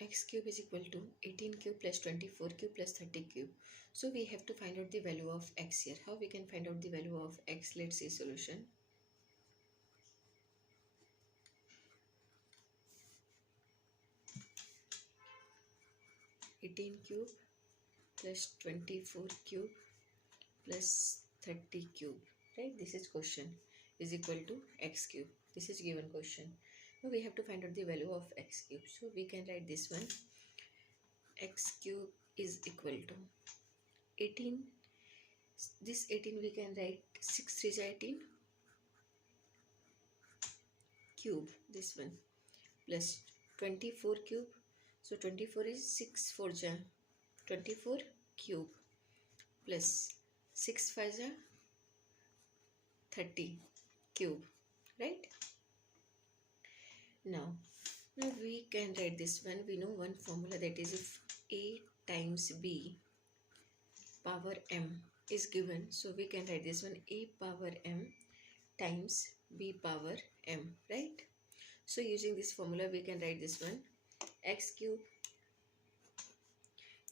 x cube is equal to 18 cube plus 24 cube plus 30 cube. So we have to find out the value of x here. How we can find out the value of x? Let's see solution. cube plus 24 cube plus 30 cube, right? This is question, is equal to x cube. This is given question. Now we have to find out the value of x cube. So we can write this one. X cube is equal to 18. This 18 we can write 6 3 is 18 cube, this one, plus 24 cube. So 24 is 6 4 ja 24 cube plus 6 5 ja 30 cube, right? Now we can write this one. We know one formula, that is if a times b power m is given, so we can write this one a power m times b power m, right? So using this formula we can write this one. X cube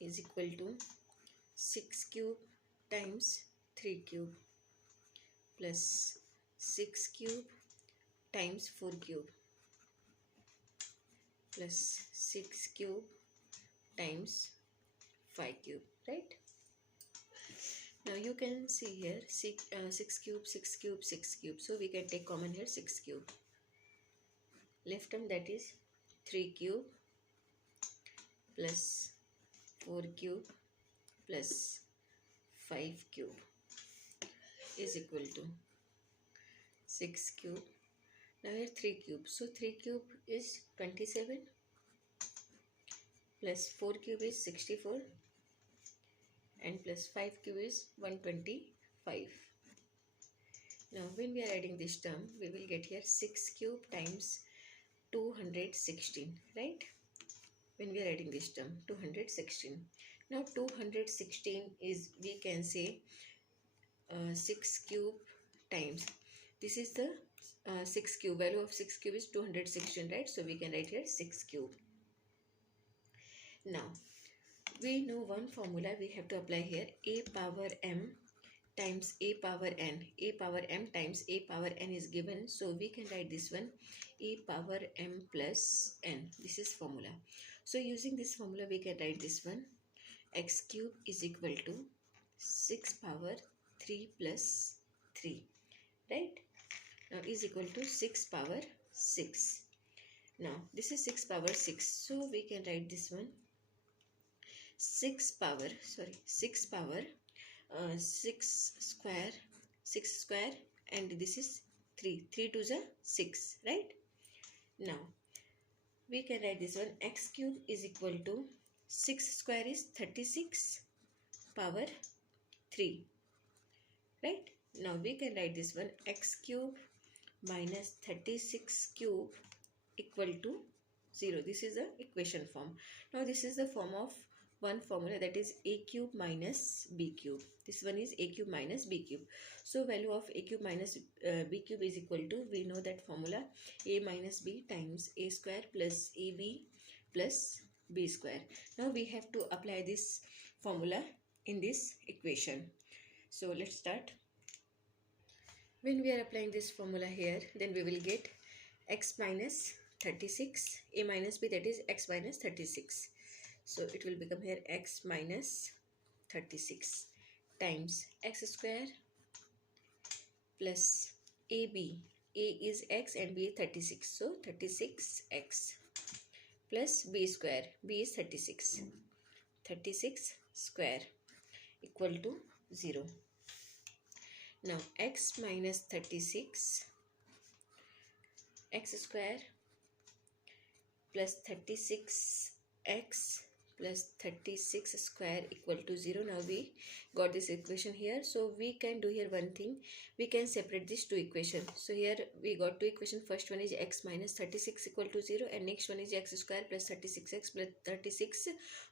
is equal to 6 cube times 3 cube plus 6 cube times 4 cube plus 6 cube times 5 cube, right? Now you can see here 6 cube, 6 cube, 6 cube. So we can take common here 6 cube. Left term, that is 3 cube plus 4 cube plus 5 cube is equal to 6 cube. Now here 3 cube. So 3 cube is 27 plus 4 cube is 64 and plus 5 cube is 125. Now when we are adding this term, we will get here 6 cube times 216, right? When we are adding this term, 216. Now 216 is, we can say 6 cube times, this is the 6 cube, value of 6 cube is 216, right? So we can write here 6 cube. Now we know one formula we have to apply here. A power m times a power n. A power m times a power n is given, so we can write this one a power m plus n. This is formula. So using this formula we can write this one. X cube is equal to 6 power 3 plus 3, right? Now is equal to 6 power 6. Now this is 6 power 6, so we can write this one 6 power 6 square, and this is 3 to the 6, right? Now we can write this one. X cube is equal to 6 square is 36 power 3, right? Now we can write this one. X cube minus 36 cube equal to 0. This is the equation form. Now this is the form of one formula, that is a cube minus b cube. This one is a cube minus b cube. So value of a cube minus b cube is equal to, we know that formula, a minus b times a square plus ab plus b square. Now we have to apply this formula in this equation. So let's start. When we are applying this formula here, then we will get x minus 36, a minus b, that is x minus 36. So it will become here x minus 36 times x square plus ab. A is x and b is 36. So 36x plus b square. B is 36. 36 square equal to 0. Now x minus 36, x square plus 36x plus 36 square equal to 0. Now we got this equation here. So we can do here one thing. We can separate these two equations. So here we got two equations. First one is x minus 36 equal to 0, and next one is x square plus 36x plus 36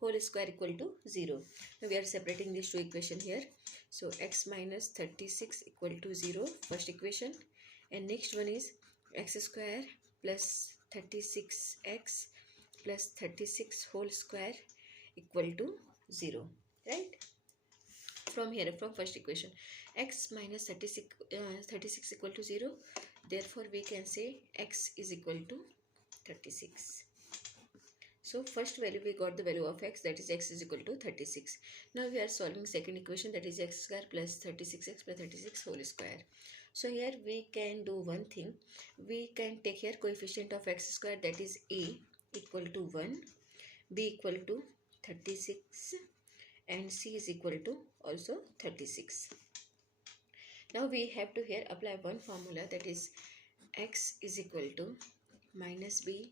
whole square equal to 0. Now we are separating these two equations here. So x minus 36 equal to 0, first equation, and next one is x square plus 36x plus 36 whole square equal to 0, right? From here, from first equation, x minus 36 equal to 0. Therefore, we can say x is equal to 36. So first value we got the value of x, that is x is equal to 36. Now we are solving second equation, that is x square plus 36x plus 36 whole square. So here we can do one thing. We can take here coefficient of x square, that is a equal to 1, b equal to 36 and c is equal to also 36. Now we have to here apply one formula, that is x is equal to minus b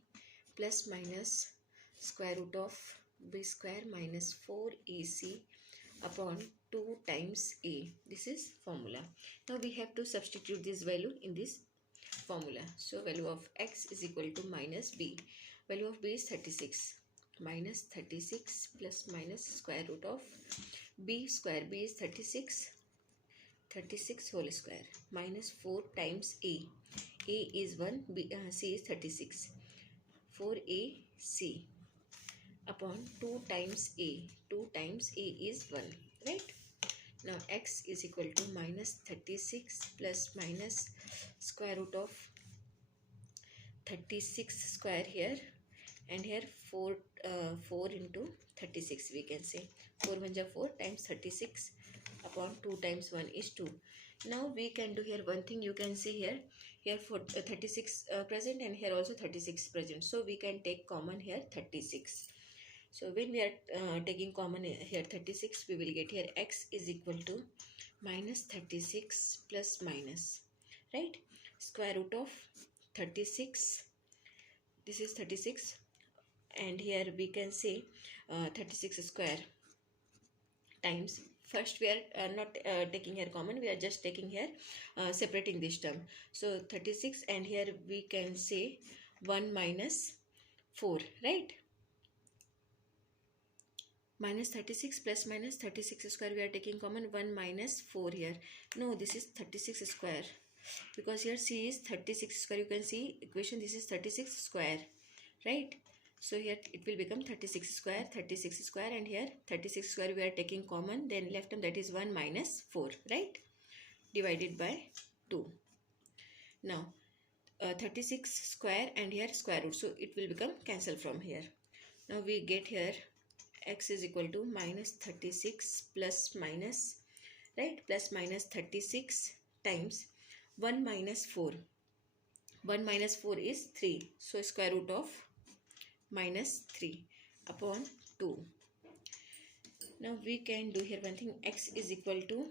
plus minus square root of b square minus 4ac upon 2 times a. This is formula. Now we have to substitute this value in this formula. So value of x is equal to minus b. Value of b is 36. Minus 36 plus minus square root of b square. B is 36. 36 whole square minus 4 times a. A is 1, c is 36. 4ac upon 2 times a. 2 times a is 1, right? Now x is equal to minus 36 plus minus square root of 36 square here, and here 4 into 36 we can say. 4 1 is 4 times 36 upon 2 times 1 is 2. Now we can do here one thing. You can see here for 36 present, and here also 36 present. So we can take common here 36. So when we are taking common here 36, we will get here x is equal to minus 36 plus minus, right, square root of 36. This is 36, and here we can say 36 square times. First we are not taking here common, we are just taking here separating this term. So 36, and here we can say 1 minus 4, right? Minus 36 plus minus 36 square, we are taking common 1 minus 4 here. No, this is 36 square, because here c is 36 square. You can see equation, this is 36 square, right? So here it will become 36 square, and here 36 square we are taking common, then left term, that is 1 minus 4, right, divided by 2. Now 36 square and here square root, so it will become cancel from here. Now we get here x is equal to minus 36 plus minus, right, plus minus 36 times 1 minus 4. 1 minus 4 is 3, so square root of minus 3 upon 2. Now we can do here one thing. X is equal to,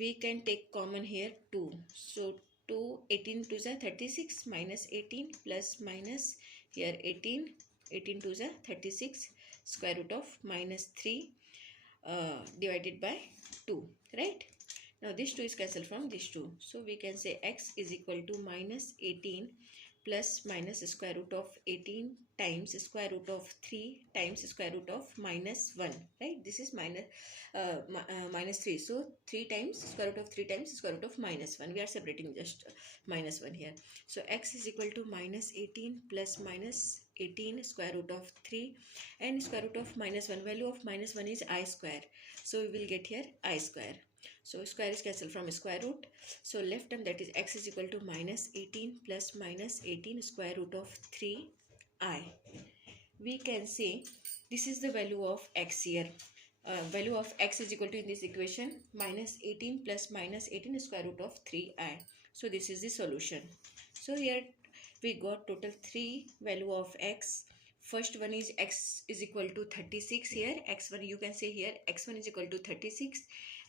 we can take common here 2. So 2, 18 to the 36 minus 18 plus minus here 18 to the 36 square root of minus 3 divided by 2, right? Now this 2 is cancelled from this 2. So we can say x is equal to minus 18 plus minus square root of 18 times square root of 3 times square root of minus 1, right? This is minus 3. So 3 times square root of 3 times square root of minus 1. We are separating just minus 1 here. So x is equal to minus 18 plus minus 18 square root of 3 and square root of minus 1. Value of minus 1 is I square. So we will get here I square. So square is cancelled from square root. So left term, that is x is equal to minus 18 plus minus 18 square root of 3i. We can say this is the value of x here. Value of x is equal to, in this equation, minus 18 plus minus 18 square root of 3i. So this is the solution. So here we got total 3 value of x. First one is x is equal to 36 here. X1, you can say here x1 is equal to 36,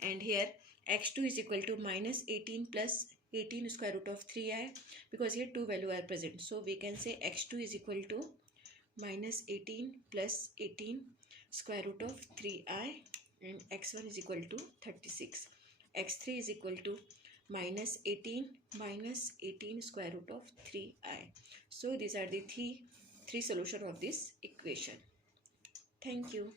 and here x2 is equal to minus 18 plus 18 square root of 3i, because here 2 value are present. So we can say x2 is equal to minus 18 plus 18 square root of 3i, and x1 is equal to 36. x3 is equal to minus 18 square root of 3i. So these are the three solutions of this equation. Thank you.